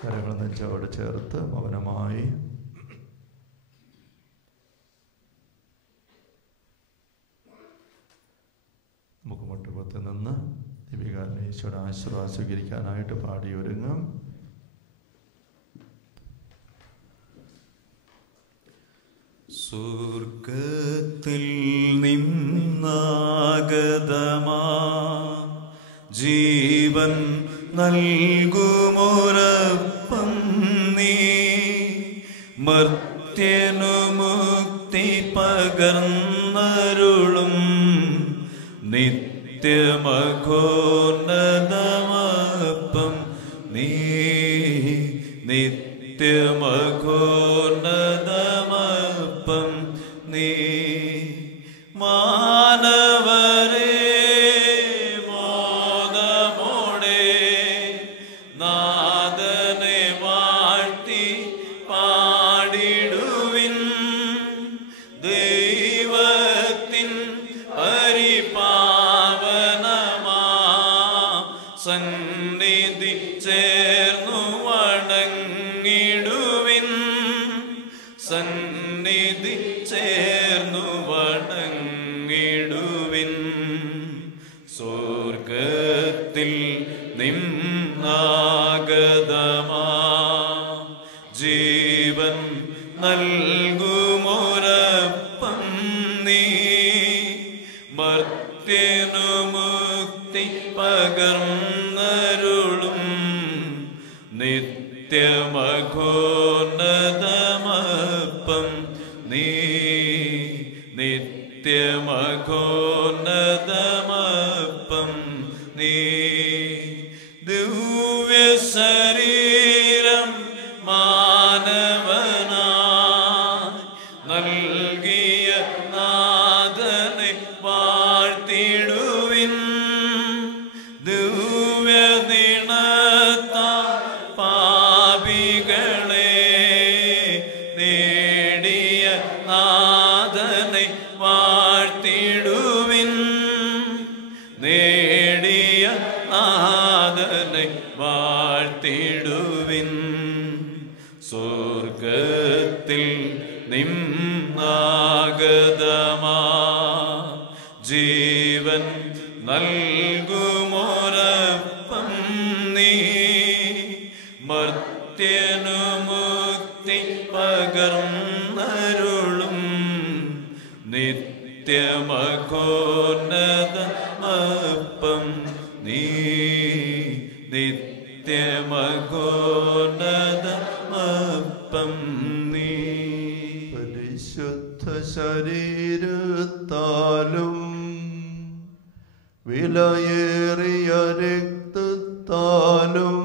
കരങ്ങൾ നെഞ്ചോട് ചേർത്ത് മൗനമായി. നമുക്ക് മുട്ടുപത്ത് നിന്ന് ദിവികാരനെ ഈശോയുടെ ആശീർവാദം സ്വീകരിക്കാനായിട്ട് പാടി ഒരുങ്ങാം സ്വർഗത്തിൽ നിന്നാഗതമാ ജീവൻ നൽകുമൊരപ്പം മർത്യനു മുക്തി പകർന്നരുളും. നിത്യമഘോന്നതമപ്പം നീ. നിത്യമഘോന്നതമപ്പം നീ. മാനവരേ മോദമോടെ നാദനെ സന്നിധി ചേർന്നു വണങ്ങിടുവിൻ സന്നിധി ചേർന്നു വണങ്ങിടുവിൻ സ്വർഗത്തിൽ നിന്നാഗതമാ say നിന്നാഗതമാ. ജീവൻ നൽകുമൊരപ്പം നീ മർത്യനു മുക്തി പകർന്നരുളും. നിത്യമഘോന്നതമപ്പം നീ നിത്യമഘോന്നതമപ്പം നീ പരിശുദ്ധ ശരീരത്താലും വിലയേറിയ രക്തത്താലും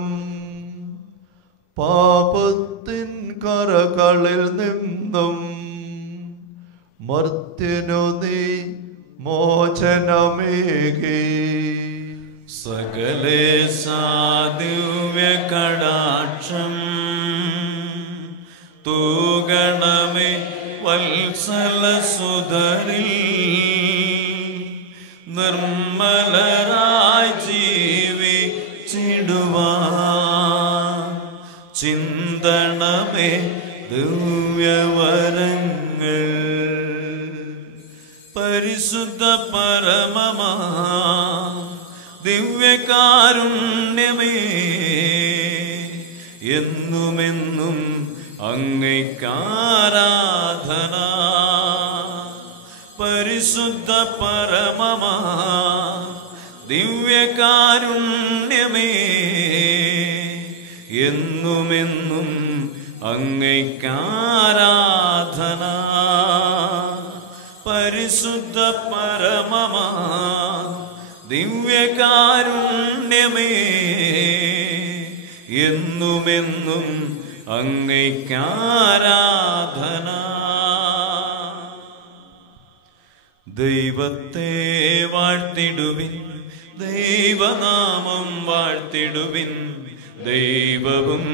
പാപത്തിൻ കറകളിൽ നിന്നും മർത്യനു നീ മോചനമേകി. സകലേ സാധുവ്യ കടാക്ഷം വത്സല സുധരിൽ നിർമ്മലരായി ജീവിച്ചിടുവാ ചിന്തണമേ ദിവ്യവരങ്ങൾ. പരിശുദ്ധ പരമമാ ദിവ്യകാരുണ്യമേ എന്നുമെന്നും അങ്ങയ്ക്കാരാധന ദിവ്യകാരുണ്യമേ എന്നുമെന്നും അങ്ങയ്ക്കാരാധന. പരിശുദ്ധ പരമമാ ദിവ്യകാരുണ്യമേ എന്നുമെന്നും അങ്ങയ്ക്കാരാധന. ദൈവത്തെ വാഴ്ത്തിടുവിൻ ദൈവനാമം വാഴ്ത്തിടുവിൻ. ദൈവവും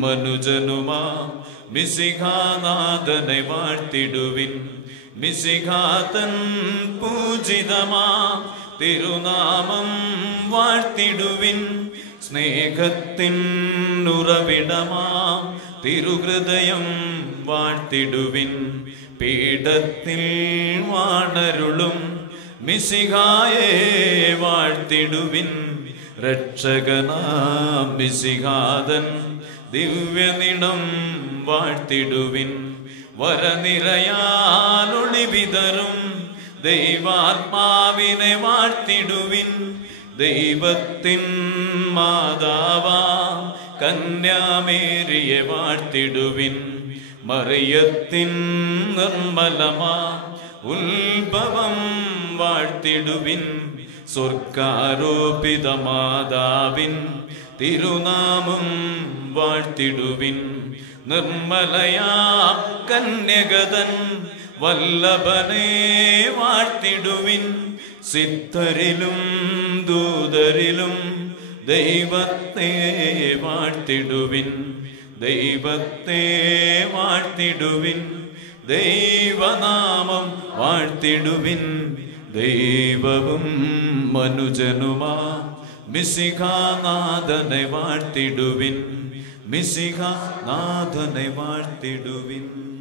മനുജനുമാ. മിസിഹാനാഥനെ വാഴ്ത്തിടുവിൻ. മിസിഹാതൻ പൂജിതമാ. തിരുനാമം വാഴ്ത്തിടുവിൻ. സ്നേഹത്തിൻ ഉറവിടമാം. തിരുഹൃദയം വാഴ്ത്തിടുവിൻ. പീഠത്തിൽ വാണരുളും. മിസിഹായെ വാഴ്ത്തിടുവിൻ. രക്ഷകനാം മിസിഹാദൻ ദിവ്യനിടം വാഴ്ത്തിടുവിൻ. വരനിരയാലൊളി വിതറും. ദൈവാത്മാവിനെ വാഴ്ത്തിടുവിൻ. ദൈവത്തിൻ മാതാവാ കന്യാമേരിയെ വാഴ്ത്തിടുവിൻ. മറിയത്തിൻ നിർമ്മലമാ ഉത്ഭവം വാഴ്ത്തിടുവിൻ സ്വർഗാരോപിത മാതാവിൻ തിരുനാമം വാഴ്ത്തിടുവിൻ നിർമ്മലയാ കന്യകതൻ വല്ലഭനെ വാഴ്ത്തിടുവിൻ സിദ്ധരിലും ദൂതരിലും ദൈവത്തെ വാഴ്ത്തിടുവിൻ ദൈവത്തെ വാഴ്ത്തിടുവിൻ ദൈവനാമം വാഴ്ത്തിടുവിൻ. ദൈവവും മനുജനുമാ. മിസികാനാഥനെ വാഴ്ത്തിടുവിൻ. മിസികാനാഥനെ വാഴ്ത്തിടുവിൻ.